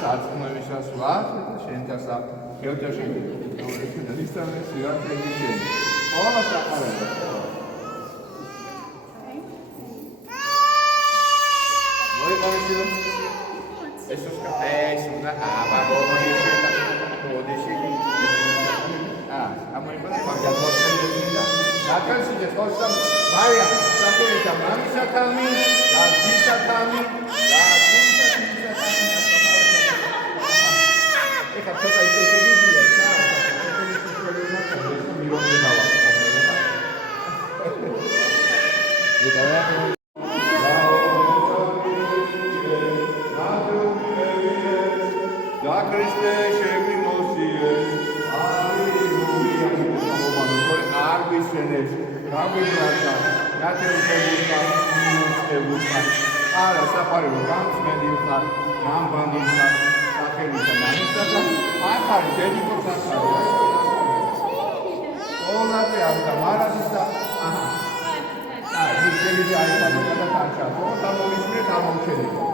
საწყნობისას ვარ და შენთას გეოჯაში ისწავლე სიარ პრეზიდენტი. ყველა საყარაო. მოიყვანიო. ეს უნდა ამოიყვანა მაგალითად ნაკანსიჯე ხოსამ მარია საკერეთა მამისათალმი და ძისათალმი და ეხა ცოტა ისე გიგია და არა საფარი გამწმენდი ვხარ გამბანდი ვხარ სახელით და მამისათა ახალი დედიკოს ახალი ყველაზე ამ და მარადისა აჰა ის შეიძლება არის და თანხა ხო და მომისმენთ არ მომჩენია